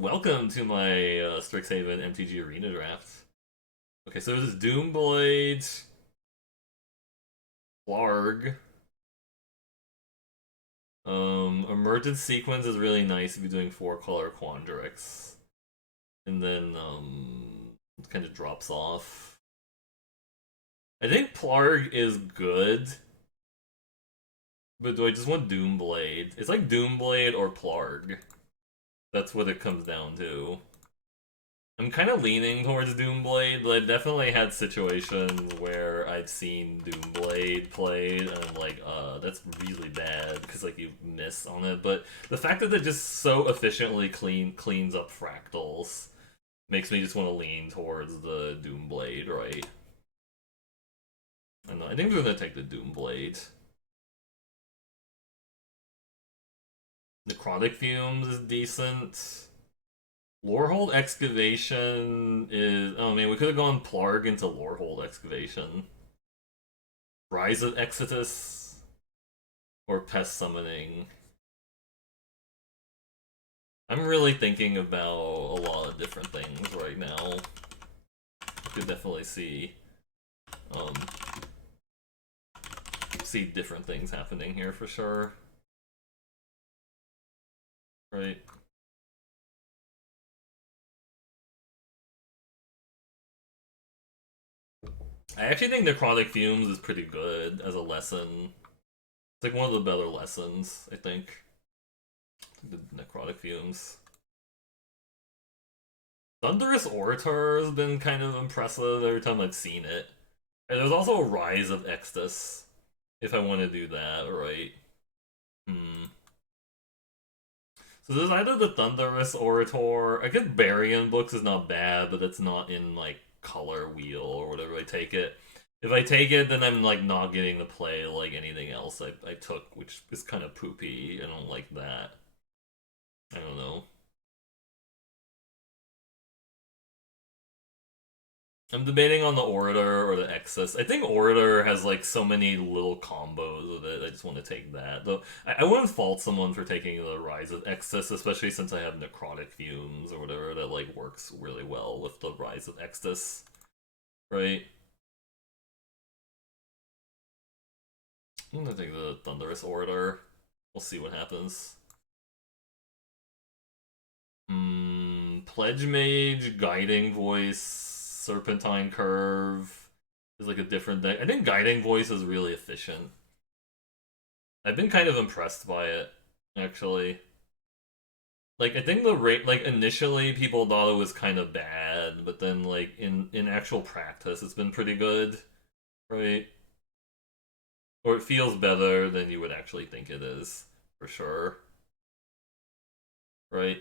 Welcome to my Strixhaven MTG Arena draft. Okay, so there's Doomblade, Blarg. Emergent Sequence is really nice if you're doing 4-color Quandrix. And then, it kind of drops off. I think Plarg is good, but do I just want Doomblade? It's like Doomblade or Plarg. That's what it comes down to. I'm kind of leaning towards Doomblade, but I've definitely had situations where I've seen Doomblade played, and I'm like, that's really bad, because, like, you miss on it, but the fact that it just so efficiently cleans up fractals makes me just want to lean towards the Doomblade, right? I don't know, I think we're gonna take the Doomblade. Necrotic Fumes is decent. Lorehold Excavation is... Oh man, we could have gone Plarg into Lorehold Excavation. Rise of Exitus. Or Pest Summoning. I'm really thinking about a lot of different things right now. You could definitely um, see different things happening here for sure. Right? I actually think Necrotic Fumes is pretty good as a lesson. It's like one of the better lessons, I think. The Necrotic Fumes. Thunderous Orator has been kind of impressive every time I've seen it. And there's also a Rise of Extus, if I want to do that, right? Hmm. So there's either the Thunderous Orator. I guess Barian Books is not bad, but it's not in, like, Color Wheel or whatever I take it. If I take it, then I'm, like, not getting to play, like, anything else I took, which is kind of poopy. I don't like that. I don't know. I'm debating on the Orator or the Exus. I think Orator has like so many little combos with it. I just want to take that. Though I wouldn't fault someone for taking the Rise of Extus, especially since I have Necrotic Fumes or whatever that like works really well with the Rise of Extus, right? I'm gonna take the Thunderous Orator. We'll see what happens. Pledge Mage, Guiding Voice, Serpentine Curve is like a different deck. I think Guiding Voice is really efficient. I've been kind of impressed by it, actually. Like, I think the rate, like, initially people thought it was kind of bad, but then, like, in actual practice, it's been pretty good, right? Or it feels better than you would actually think it is, for sure, right?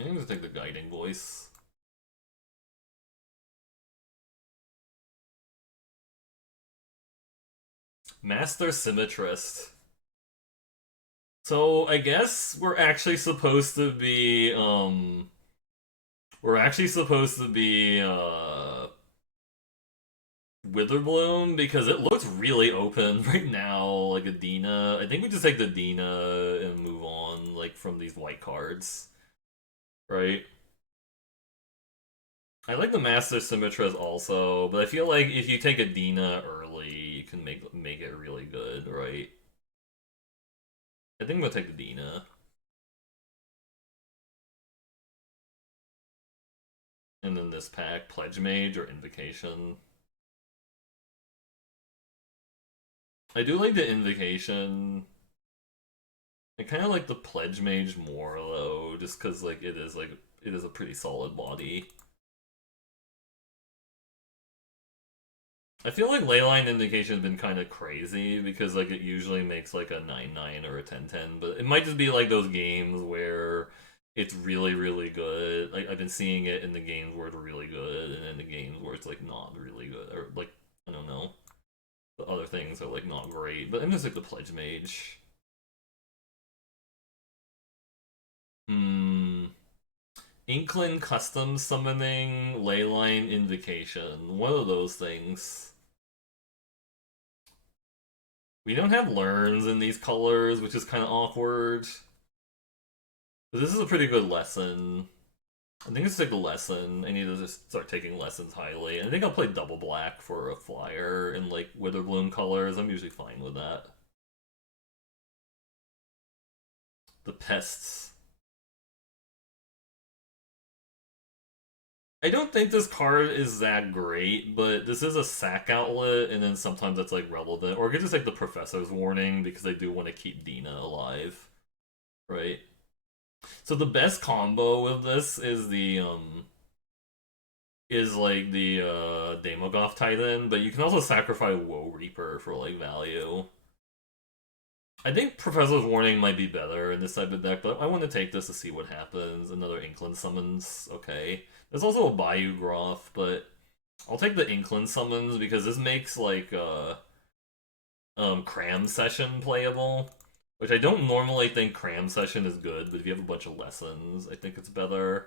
I'm gonna take the Guiding Voice. Master Symmetrist. So, I guess we're actually supposed to be, Witherbloom because it looks really open right now, like a Dina. I think we just take the Dina and move on, like, from these white cards, right? I like the Master Symmetras also, but I feel like if you take a Dina early, you can make it really good, right? I think I'm gonna take the Dina. And then this pack, Pledge Mage or Invocation. I do like the Invocation. I kind of like the Pledge Mage more though, just because it is a pretty solid body. I feel like Leyline Indication has been kind of crazy because like it usually makes like a 9-9 or a 10-10, but it might just be like those games where it's really really good. Like I've been seeing it in the games where it's really good, and in the games where it's like not really good, or like I don't know, the other things are like not great. But I'm just like the Pledge Mage. Hmm. Inkling Custom Summoning, Leyline Invocation. One of those things. We don't have learns in these colors, which is kind of awkward. But this is a pretty good lesson. I think it's like a lesson. I need to just start taking lessons highly. And I think I'll play double black for a flyer in like Witherbloom colors. I'm usually fine with that. The pests. I don't think this card is that great, but this is a sack outlet, and then sometimes it's like relevant. Or it could just like the professor's warning because they do want to keep Dina alive, right? So the best combo with this is like the Damogoth Titan, but you can also sacrifice Woe Reaper for like value. I think Professor's Warning might be better in this type of deck, but I want to take this to see what happens. Another Inkling summons, okay. There's also a Bayou Groth, but I'll take the Inkling summons because this makes like Cram Session playable, which I don't normally think Cram Session is good, but if you have a bunch of lessons, I think it's better.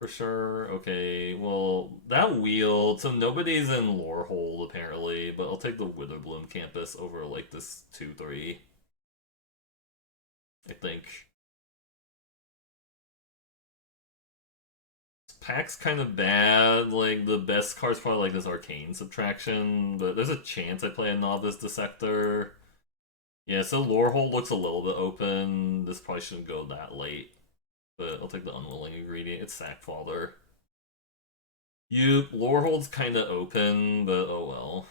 For sure. Okay. Well, that wheel. So nobody's in Lorehold apparently, but I'll take the Witherbloom campus over like this 2-3. I think. This pack's kind of bad. Like the best card's probably like this Arcane Subtraction, but there's a chance I play a Novice Dissector. Yeah. So Lorehold looks a little bit open. This probably shouldn't go that late, but I'll take the Unwilling Ingredient. It's Sackfather. Lorehold's kind of open, but oh well.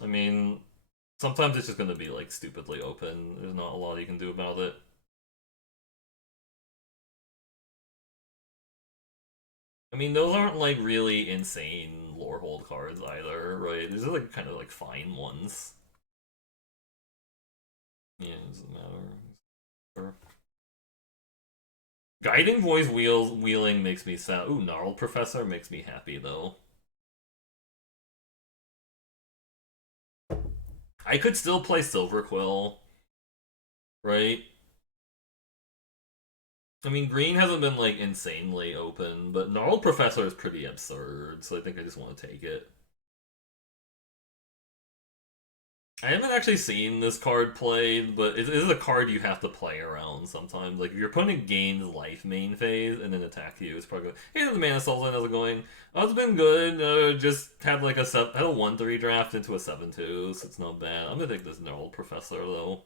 I mean, sometimes it's just gonna be like stupidly open. There's not a lot you can do about it. I mean, those aren't like really insane Lorehold cards either, right? These are like kind of like fine ones. Yeah, it doesn't matter. Sure. Guiding Voice wheeling makes me sad. Ooh, Gnarled Professor makes me happy though. I could still play Silverquill, right? I mean, green hasn't been like insanely open, but Gnarled Professor is pretty absurd, so I think I just want to take it. I haven't actually seen this card played, but it is a card you have to play around sometimes. Like, if your opponent gains life main phase and then attack you, it's probably good. Hey, the Mana Sultan, how's it going? Oh, it's been good. Just had like had a 1-3 draft into a 7-2, so it's not bad. I'm gonna take this Gnarled Professor, though.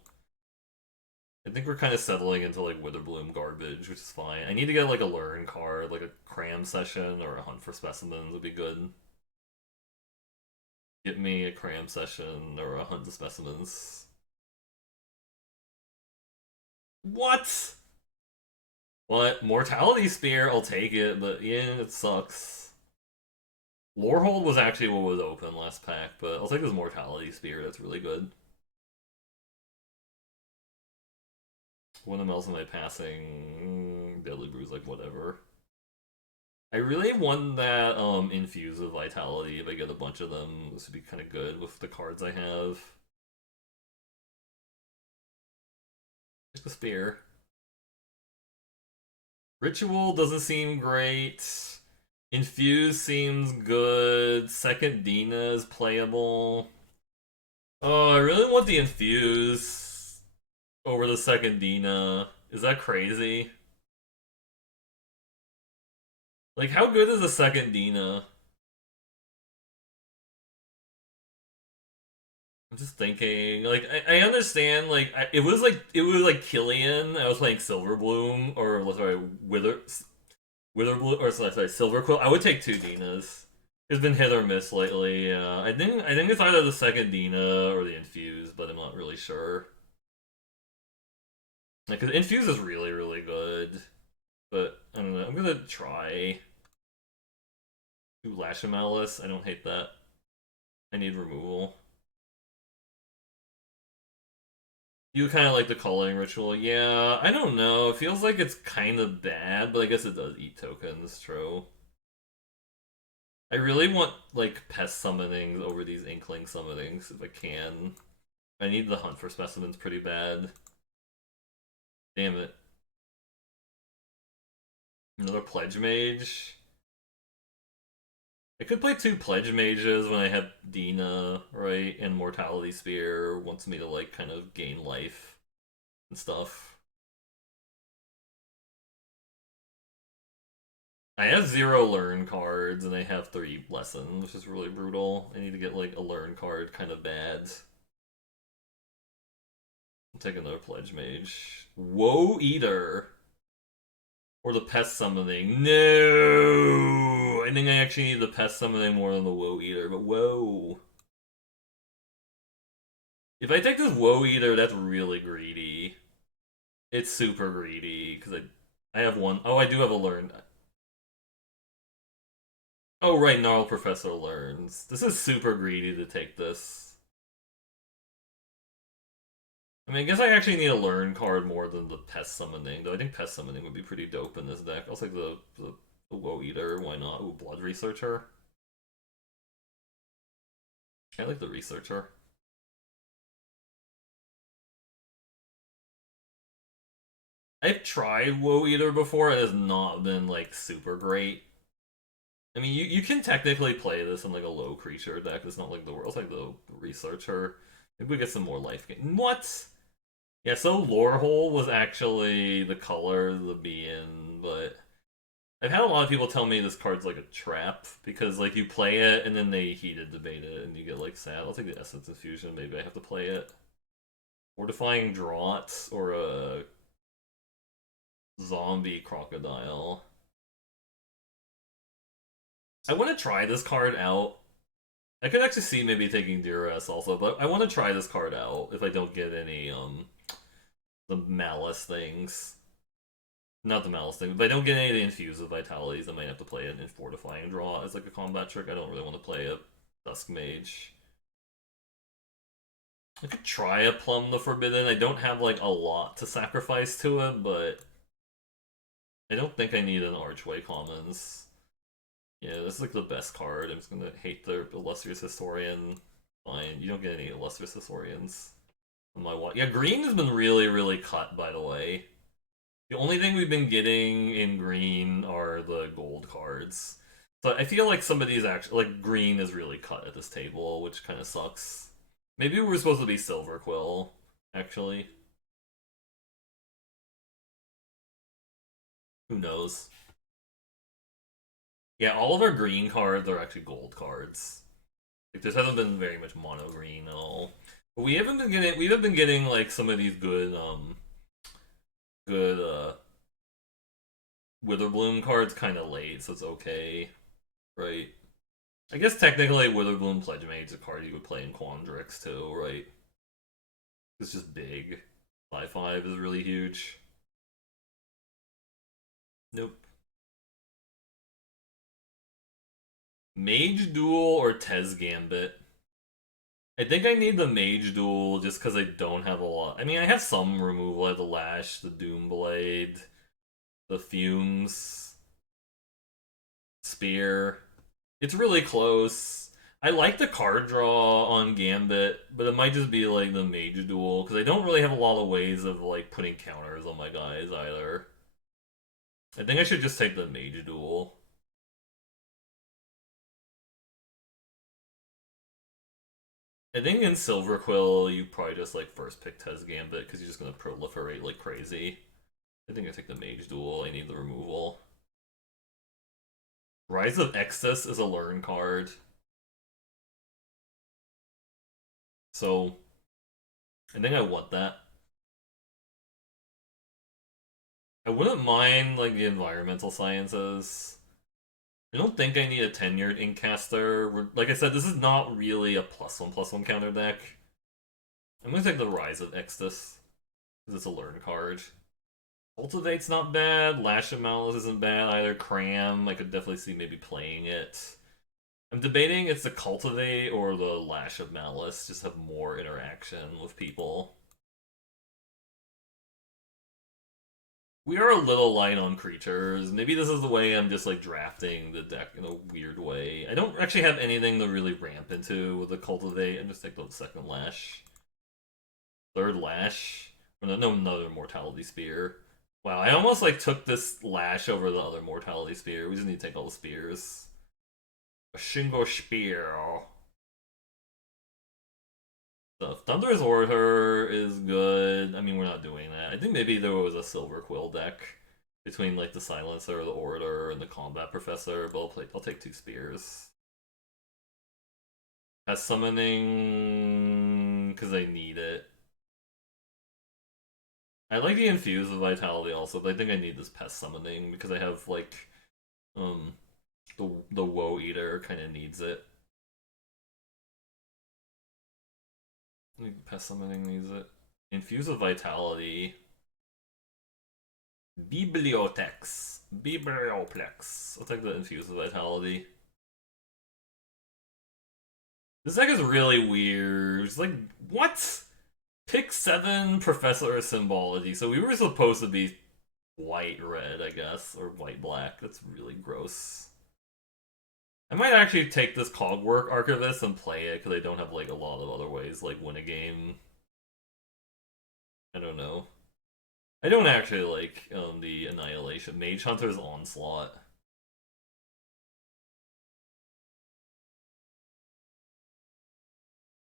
I think we're kind of settling into like Witherbloom garbage, which is fine. I need to get like a learn card, like a cram session or a hunt for specimens would be good. Get me a cram session or a hunt for specimens. What? What? Mortality Spear, I'll take it, but yeah, it sucks. Lorehold was actually what was open last pack, but I'll take this Mortality Spear, that's really good. What else am I passing? Deadly Brews, like whatever. I really want that infuse of vitality if I get a bunch of them. This would be kind of good with the cards I have. Like the spear. Ritual doesn't seem great. Infuse seems good. Second Dina is playable. Oh, I really want the infuse over the second Dina. Is that crazy? Like, how good is the second Dina? I'm just thinking, like, I understand, like, it was like Killian. I was playing Silverbloom, or sorry, Witherbloom, or sorry, Silverquill. I would take two Dinas. It's been hit or miss lately. I think it's either the second Dina or the Infuse, but I'm not really sure. Like, 'cause Infuse is really, really good, but I don't know. I'm gonna try. Ooh, Lashamalis. I don't hate that. I need removal. You kind of like the culling ritual. Yeah, I don't know. It feels like it's kind of bad, but I guess it does eat tokens, true. I really want, like, pest summonings over these inkling summonings if I can. I need the hunt for specimens pretty bad. Damn it. Another Pledge Mage? I could play two Pledge Mages when I have Dina, right? And Mortality Spear wants me to, like, kind of gain life and stuff. I have 0 learn cards and I have 3 lessons, which is really brutal. I need to get, like, a learn card kind of bad. I'll take another Pledge Mage. Woe Eater. Or the Pest Summoning. No! I think I actually need the Pest Summoning more than the Woe Eater, but whoa. If I take this Woe Eater, that's really greedy. It's super greedy, because I have one. Oh, I do have a learn. Oh, right, Gnarl Professor learns. This is super greedy to take this. I mean, I guess I actually need a learn card more than the Pest Summoning, though I think Pest Summoning would be pretty dope in this deck. I'll take the Woe Eater, why not? Ooh, Blood Researcher. I like the Researcher. I've tried Woe Eater before, it has not been, like, super great. I mean, you can technically play this in, like, a low creature deck. It's not like the world's like the Researcher. Maybe we get some more life gain. What? Yeah, so Lorehole was actually the color the be in, but I've had a lot of people tell me this card's like a trap because, like, you play it and then they heated debate it and you get, like, sad. I'll take the Essence Infusion. Maybe I have to play it. Fortifying Draught or a Zombie Crocodile. I want to try this card out. I could actually see maybe taking Duress also, but I want to try this card out if I don't get any the Malice things. Not the Malice thing, but if I don't get any of the Infuse with Vitalities, I might have to play it in Fortifying Draw as, like, a combat trick. I don't really want to play a Dusk Mage. I could try a Plum the Forbidden. I don't have, like, a lot to sacrifice to it, but I don't think I need an Archway Commons. Yeah, this is, like, the best card. I'm just gonna hate the Illustrious Historian. Fine, you don't get any Illustrious Historians on my watch. Yeah, green has been really, really cut, by the way. The only thing we've been getting in green are the gold cards. So I feel like some of these actually, like, green is really cut at this table, which kind of sucks. Maybe we're supposed to be Silver Quill, actually. Who knows? Yeah, all of our green cards are actually gold cards. Like, this hasn't been very much mono green at all. But we have been getting, like, some of these good Witherbloom cards kind of late, so it's okay, right? I guess technically Witherbloom Pledge Mage is a card you would play in Quandrix too, right? It's just big. 5/5 is really huge. Nope. Mage Duel or Tez Gambit? I think I need the Mage Duel just because I don't have a lot. I mean, I have some removal. I have the Lash, the Doomblade, the Fumes, Spear. It's really close. I like the card draw on Gambit, but it might just be, like, the Mage Duel because I don't really have a lot of ways of, like, putting counters on my guys either. I think I should just take the Mage Duel. I think in Silver Quill you probably just, like, first pick Tez Gambit because you're just gonna proliferate like crazy. I think I take the Mage Duel. I need the removal. Rise of Extus is a learn card, so I think I want that. I wouldn't mind, like, the environmental sciences. I don't think I need a tenured Inkcaster. Like I said, this is not really a +1/+1 counter deck. I'm gonna take the Rise of Extus because it's a learn card. Cultivate's not bad. Lash of Malice isn't bad either. Cram, I could definitely see maybe playing it. I'm debating it's the Cultivate or the Lash of Malice. Just have more interaction with people. We are a little light on creatures. Maybe this is the way I'm just, like, drafting the deck in a weird way. I don't actually have anything to really ramp into with the Cultivate. I'm just take the second Lash. Third Lash. Or no, another Mortality Spear. Wow, I almost, like, took this Lash over the other Mortality Spear. We just need to take all the spears. A Shingo Spear. Stuff. Thunder's Order is good. I mean, we're not doing that. I think maybe there was a Silver Quill deck between like the Silencer, the Orator, and the Combat Professor, but I'll take 2 spears. Has summoning because I need it. I like the Infuse of Vitality also, but I think I need this Pest Summoning because I have like um the Woe Eater kind of needs it. Pest Summoning needs it. Infuse of Vitality. Bibliotex. Biblioplex. I'll take the Infuse of Vitality. This deck is really weird. It's like, what? Pick 7 Professor of Symbology. So we were supposed to be white-red, I guess, or white-black. That's really gross. I might actually take this Cogwork Archivist and play it, because I don't have like a lot of other ways, like win a game. I don't know. I don't actually like the Annihilation. Mage Hunter's Onslaught.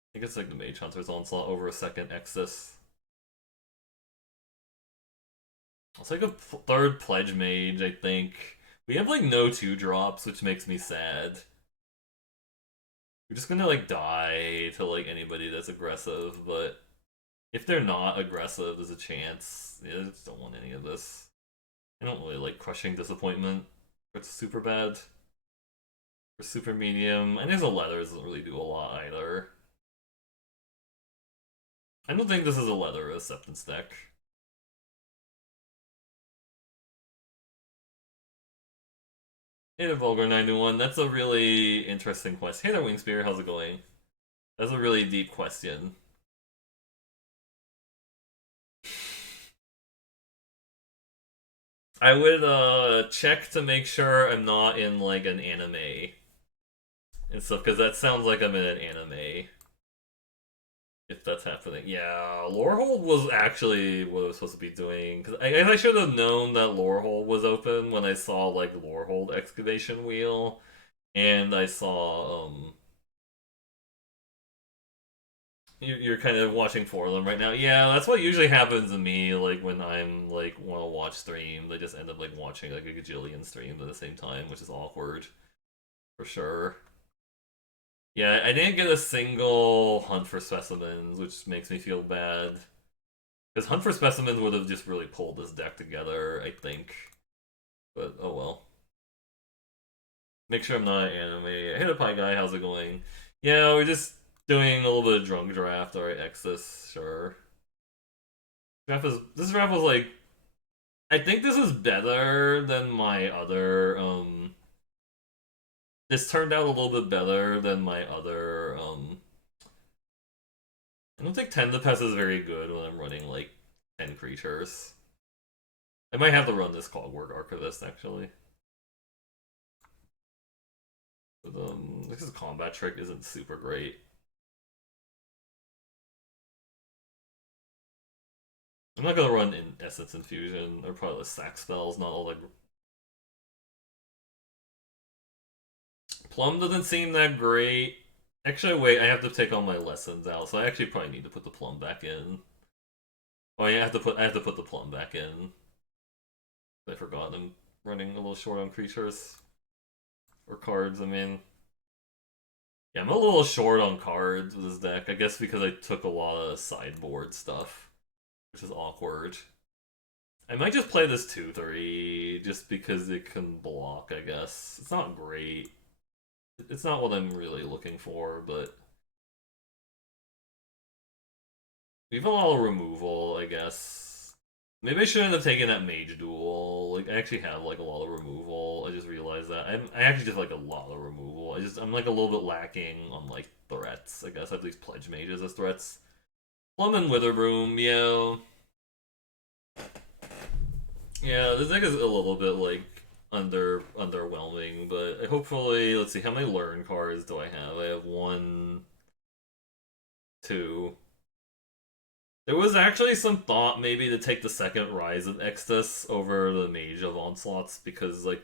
I think it's like the Mage Hunter's Onslaught over a second Exus. It's like a third Pledge Mage, I think. We have like no 2-drops, which makes me sad. We're just gonna like die to like anybody that's aggressive, but if they're not aggressive, there's a chance. Yeah, I just don't want any of this. I don't really like Crushing Disappointment. It's super bad. For super medium. And there's a leather doesn't really do a lot either. I don't think this is a leather acceptance deck. Hey there, Vulgar 91. That's a really interesting question. Hey there, Wingspear. How's it going? That's a really deep question. I would check to make sure I'm not in like an anime and stuff, because that sounds like I'm in an anime. If that's happening, yeah, Lorehold was actually what I was supposed to be doing. Because I guess I should have known that Lorehold was open when I saw like Lorehold excavation wheel, and I saw You're kind of watching for them right now. Yeah, that's what usually happens to me. Like when I'm like want to watch streams, I just end up like watching like a gajillion streams at the same time, which is awkward for sure. Yeah, I didn't get a single hunt for specimens, which makes me feel bad. Because hunt for specimens would have just really pulled this deck together, I think. But oh well. Make sure I'm not an anime. Hey the pie guy, how's it going? Yeah, we're just doing a little bit of drunk draft. Alright, Exodus, sure. This draft was like, I think this is better than my other this turned out a little bit better than my other I don't think Tendapest is very good when I'm running like 10 creatures. I might have to run this Cogwork Archivist actually. But this combat trick isn't super great. I'm not gonna run in Essence Infusion or probably the sack spells, not all the Plum doesn't seem that great. Actually, wait, I have to take all my lessons out, so I actually probably need to put the Plum back in. Oh yeah, I have to put the Plum back in. I forgot I'm running a little short on creatures. Or cards, I mean. Yeah, I'm a little short on cards with this deck. I guess because I took a lot of sideboard stuff, which is awkward. I might just play this 2-3 just because it can block, I guess. It's not great. It's not what I'm really looking for, but we have a lot of removal, I guess. Maybe I shouldn't have taken that Mage Duel. Like, I actually have like a lot of removal. I just realized that. I actually just like a lot of removal. I'm like a little bit lacking on like threats. I guess I have these Pledge Mages as threats. Plum and Witherbroom, yeah. Yeah, this deck is a little bit like underwhelming, but hopefully, let's see, how many learn cards do I have? I have 1, 2. There was actually some thought maybe to take the second Rise of Extus over the Mage of Onslaughts because like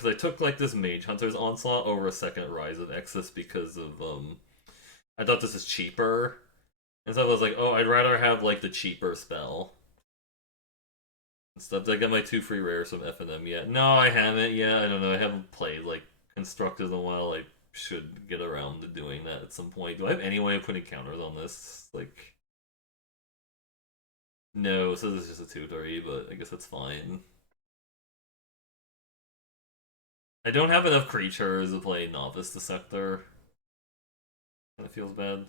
because I took like this Mage Hunter's Onslaught over a second Rise of Exus because of I thought this is cheaper, and so I was like, oh, I'd rather have like the cheaper spell and stuff. Did I get my 2 free rares from FNM yet? No, I haven't yet. I don't know. I haven't played like Constructed in a while. I should get around to doing that at some point. Do I have any way of putting counters on this? Like, no. So this is just a 2/3, but I guess that's fine. I don't have enough creatures to play Novice Dissector. Kind of feels bad.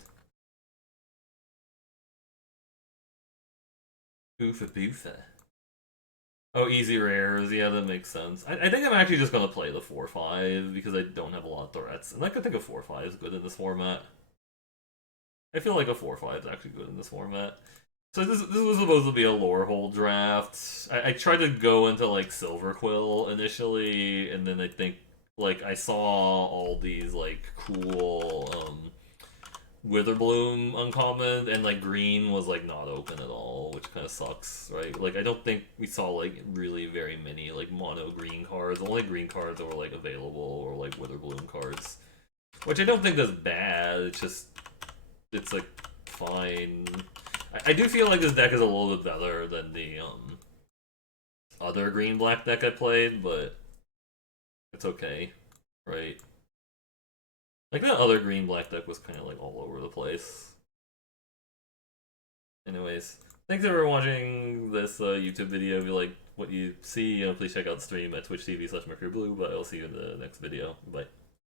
Oofa boofa. Oh, easy rares. Yeah, that makes sense. I think I'm actually just going to play the 4/5 because I don't have a lot of threats. And I could think a 4/5 is good in this format. I feel like a 4/5 is actually good in this format. So this was supposed to be a lore hole draft. I tried to go into like Silver Quill initially, and then I think like I saw all these like cool Witherbloom uncommon, and like green was like not open at all, which kind of sucks, right? Like I don't think we saw like really very many like mono green cards. The only green cards that were like available were like Witherbloom cards, which I don't think is bad. It's just it's like fine. I do feel like this deck is a little bit better than the other green black deck I played, but it's okay, right? Like that other green black deck was kind of like all over the place. Anyways, thanks for watching this YouTube video. If you like what you see, please check out the stream at twitch.tv/MercurioBlue, but I'll see you in the next video. Bye.